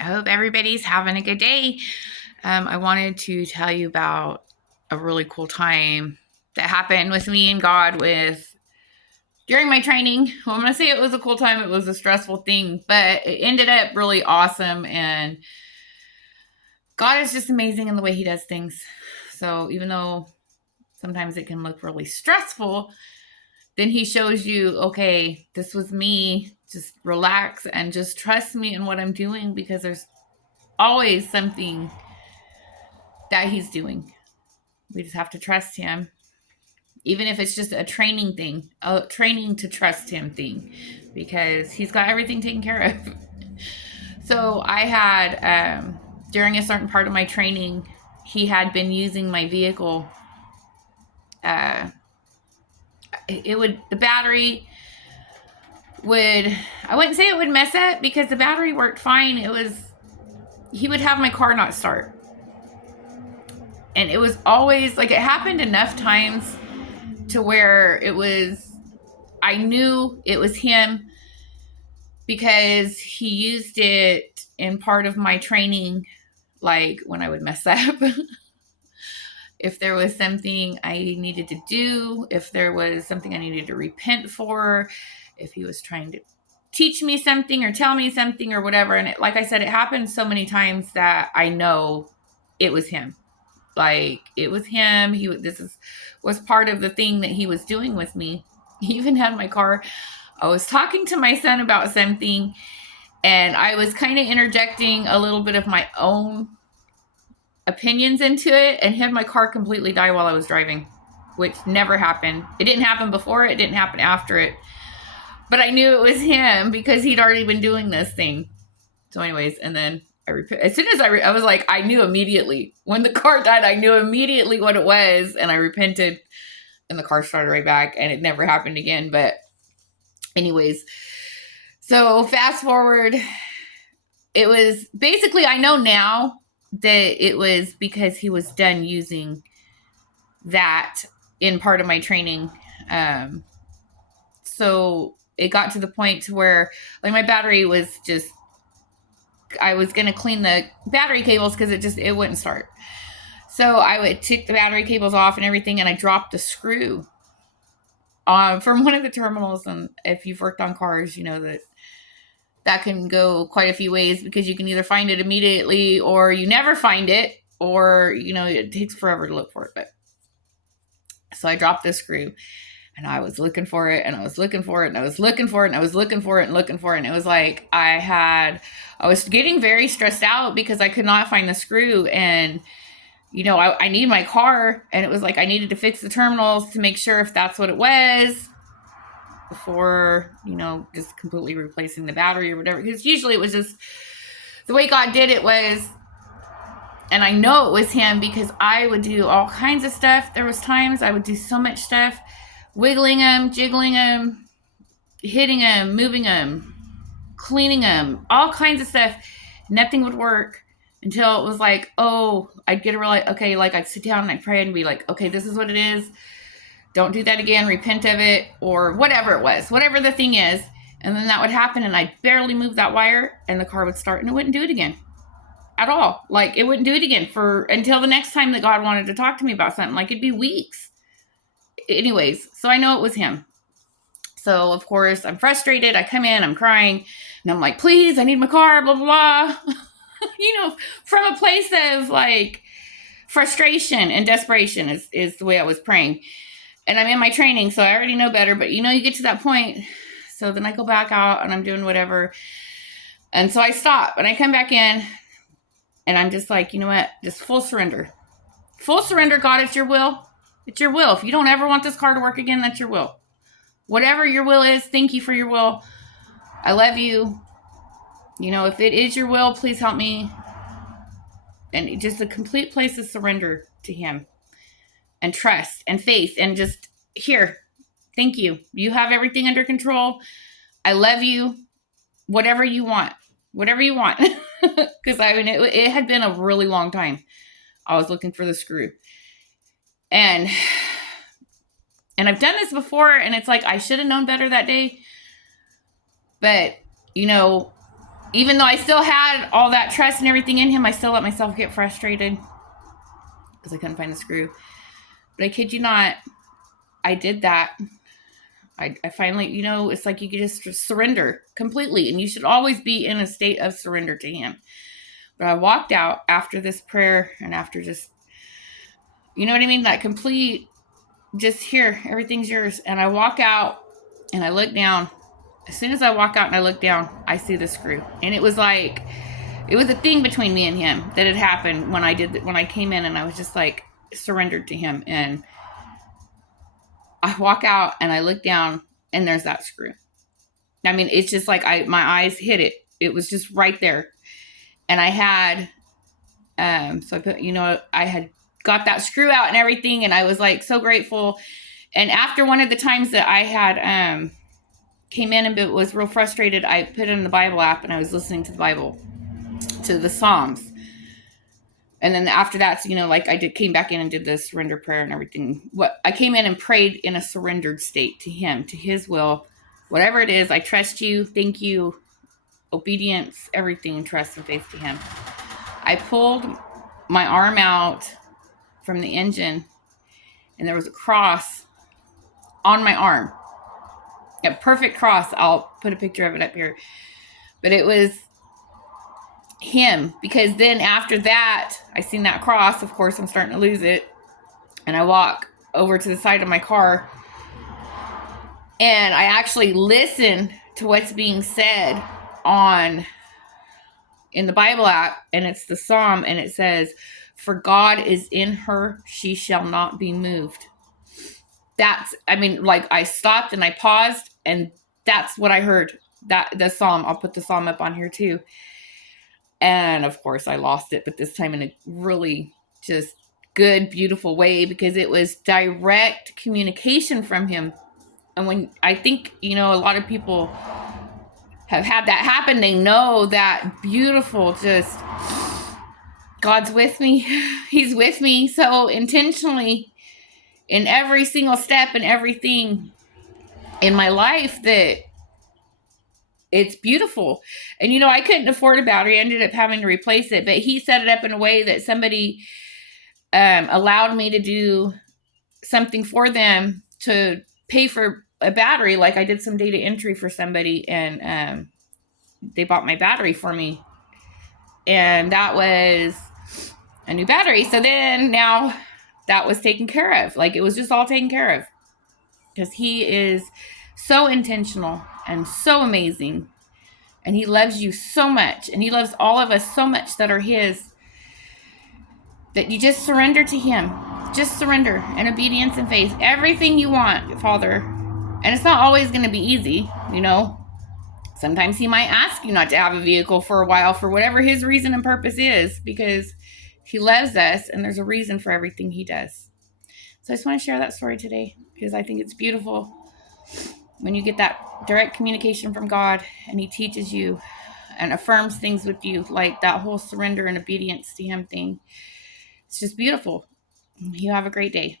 I hope everybody's having a good day. I wanted to tell you about a really cool time that happened with me and God with during my training. Well, I'm gonna say it was a cool time. It was a stressful thing, but it ended up really awesome. And God is just amazing in the way He does things. So even though sometimes it can look really stressful, then He shows you, okay, this was me. Just relax and just trust me in what I'm doing, because there's always something that He's doing. We just have to trust Him, even if it's just a training thing, a training to trust Him thing, because He's got everything taken care of. So I had, during a certain part of my training, He had been using my vehicle. The battery would, I wouldn't say it would mess up, because the battery worked fine. He would have my car not start. And it was always like, it happened enough times to where I knew it was him, because he used it in part of my training, like when I would mess up. If there was something I needed to do, if there was something I needed to repent for, if he was trying to teach me something or tell me something or whatever. And like I said, it happened so many times that I know it was him. Like, it was him. Was part of the thing that he was doing with me. He even had my car. I was talking to my son about something, and I was kind of interjecting a little bit of my own opinions into it, and had my car completely die while I was driving, which never happened. It didn't happen before. It didn't happen after it. But I knew it was him because he'd already been doing this thing. So anyways, and then as soon as I was like, I knew immediately. When the car died, I knew immediately what it was, and I repented, and the car started right back, and it never happened again. But anyways, so fast forward, it was basically, I know now that it was because he was done using that in part of my training. So it got to the point to where, like, my battery was just, I was going to clean the battery cables because it wouldn't start. So I would take the battery cables off and everything, and I dropped the screw from one of the terminals. And if you've worked on cars, you know that can go quite a few ways, because you can either find it immediately, or you never find it, or, it takes forever to look for it. But so I dropped the screw, and I was looking for it, and I was looking for it, and I was looking for it, and I was looking for it and looking for it. And it was like, I was getting very stressed out because I could not find the screw. And, I need my car. And it was like, I needed to fix the terminals to make sure if that's what it was before, just completely replacing the battery or whatever. Because usually it was just the way God did it was, and I know it was him, because I would do all kinds of stuff. There was times I would do so much stuff, wiggling them, jiggling them, hitting them, moving them, cleaning them, all kinds of stuff. Nothing would work until it was like, oh, I'd get a real, okay, like I'd sit down and I'd pray and be like, okay, this is what it is. Don't do that again. Repent of it, or whatever it was, whatever the thing is. And then that would happen, and I'd barely move that wire, and the car would start, and it wouldn't do it again at all. Like, it wouldn't do it again until the next time that God wanted to talk to me about something. Like, it'd be weeks. Anyways, so I know it was him. So, of course, I'm frustrated. I come in, I'm crying, and I'm like, please, I need my car, blah, blah, blah. From a place of, like, frustration and desperation is the way I was praying. And I'm in my training, so I already know better. But, you get to that point. So then I go back out, and I'm doing whatever. And so I stop, and I come back in, and I'm just like, you know what? Just full surrender. Full surrender, God, it's your will. It's your will. If you don't ever want this car to work again, that's your will. Whatever your will is, thank you for your will. I love you. If it is your will, please help me. And just a complete place of surrender to him, and trust and faith, and just, here, thank you. You have everything under control. I love you. Whatever you want. Whatever you want. Because it had been a really long time. I was looking for the screw. And I've done this before, and it's like, I should have known better that day. But, even though I still had all that trust and everything in him, I still let myself get frustrated because I couldn't find the screw. But I kid you not, I did that. I finally, it's like you can just surrender completely, and you should always be in a state of surrender to him. But I walked out after this prayer and after just, you know what I mean? That complete, just here, everything's yours. And I walk out and I look down. As soon as I walk out and I look down, I see the screw. And it was like, it was a thing between me and him that had happened when I came in, and I was just like surrendered to him. And I walk out and I look down and there's that screw. I mean, it's just like my eyes hit it. It was just right there. And I had, so I put, I had got that screw out and everything. And I was like so grateful. And after one of the times that I had, came in and was real frustrated, I put in the Bible app and I was listening to the Bible, to the Psalms. And then after that, like I came back in and did the surrender prayer and everything. I came in and prayed in a surrendered state to him, to his will, whatever it is. I trust you. Thank you. Obedience, everything, trust and faith to him. I pulled my arm out from the engine and there was a cross on my arm. A perfect cross. I'll put a picture of it up here. But it was him, because then after that, I seen that cross. Of course, I'm starting to lose it. And I walk over to the side of my car and I actually listen to what's being said in the Bible app, and it's the Psalm, and it says, "For God is in her, she shall not be moved." I stopped and I paused, and that's what I heard. That the Psalm, I'll put the Psalm up on here too. And of course I lost it, but this time in a really just good, beautiful way, because it was direct communication from him. And when I think, a lot of people have had that happen, they know that beautiful, just God's with me. He's with me so intentionally in every single step and everything in my life that it's beautiful. And, I couldn't afford a battery. I ended up having to replace it. But he set it up in a way that somebody allowed me to do something for them to pay for a battery. Like I did some data entry for somebody, and they bought my battery for me. And that was a new battery. So then now that was taken care of. Like it was just all taken care of. Because he is so intentional and so amazing. And he loves you so much. And he loves all of us so much that are his. That you just surrender to him. Just surrender in obedience and faith. Everything you want, Father. And it's not always going to be easy, Sometimes he might ask you not to have a vehicle for a while for whatever his reason and purpose is. Because he loves us and there's a reason for everything he does. So I just want to share that story today. Because I think it's beautiful when you get that direct communication from God and he teaches you and affirms things with you, like that whole surrender and obedience to him thing. It's just beautiful. You have a great day.